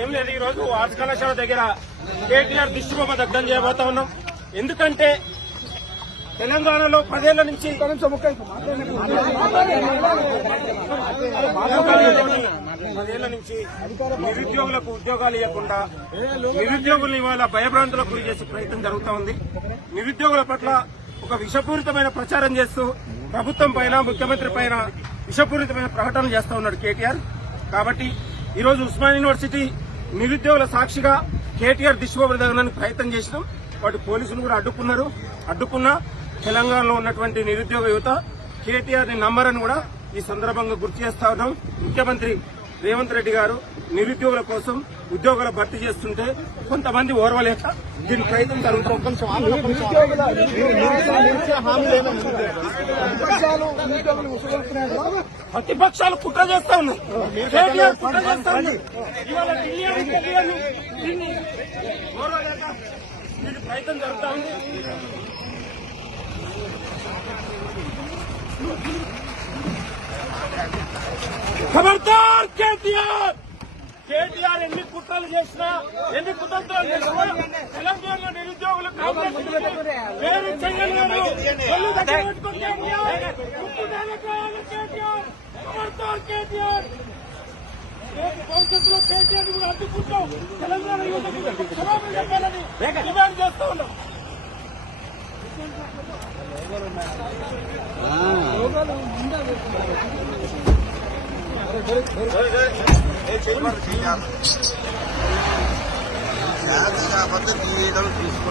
ఏం లేదు, ఈ రోజు ఆర్ట్స్ కళాశాల దగ్గర కేటీఆర్ దిష్టిబొమ్మ దగ్ధం చేయబోతా ఉన్నాం. ఎందుకంటే తెలంగాణలో 10 ఏళ్ల నుంచి నిరుద్యోగులకు ఉద్యోగాలు ఇవ్వకుండా నిరుద్యోగులను ఇవాళ భయభ్రాంతులకు గురి చేసే ప్రయత్నం జరుగుతూ ఉంది. నిరుద్యోగుల పట్ల ఒక విషపూరితమైన ప్రచారం చేస్తూ ప్రభుత్వం పైన ముఖ్యమంత్రి పైన విషపూరితమైన ప్రకటనలు చేస్తూ ఉన్నాడు కేటీఆర్. కాబట్టి ఈరోజు ఉస్మానియా యూనివర్సిటీ నిరుద్యోగుల సాక్షిగా కేటీఆర్ దిష్టిబొమ్మ దగ్ధానికి ప్రయత్నం చేసినాం. వాటి పోలీసులు కూడా అడ్డుకున్నా తెలంగాణలో ఉన్నటువంటి నిరుద్యోగ యువత కేటీఆర్ ని నమ్మరని కూడా ఈ సందర్భంగా గుర్తు చేస్తా ఉన్నాం. ముఖ్యమంత్రి రేవంత్ రెడ్డి గారు నిరుద్యోగుల కోసం ఉద్యోగాల భర్తీ చేస్తుంటే కొంతమంది ఓర్వలేక దీని ప్రయత్నం జరుగుతుంది. ప్రతిపక్షాలు కుట్ర చేస్తా ఉన్నాయి. కేటీఆర్ కుట్ర చేస్తా ఉంది. ఇవాళ దీన్ని ఓర్వలేక దీని ప్రయత్నం జరుగుతా ఉంది. ఖబర్దార్ కేటీఆర్ ఎన్ని కుట్రలు చేసినా ఎన్ని కుతంత్రాలు చేసినా తెలంగాణ నిరుద్యోగులు పేరు చెయ్యలేరు. ఖబర్దార్ కేటీఆర్ భవిష్యత్తులో కేటీఆర్ కూడా అడ్డుకుంటాం. తెలంగాణ యువతకు క్షమాపణ చెప్పాలని డిమాండ్ చేస్తూ ఉన్నాం.